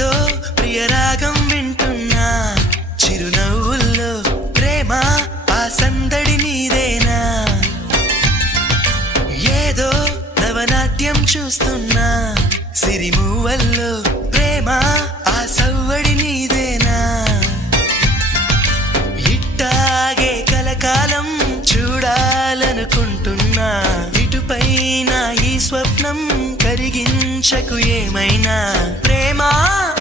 ఏదో ప్రియరాగం వింటున్నా చిరునవ్వుల్లో ప్రేమ ఆ సందడి నీదేనా ఏదో నవనాట్యం చూస్తున్నా సిరిమూవల్లో ప్రేమ ఆ సవ్వడి నీదేనా ఇట్టాగే కలకాలం చూడాలనుకుంటున్నా ఇటుపైన ఈ స్వప్నం కరిగించకు ఏమైనా ప్రేమ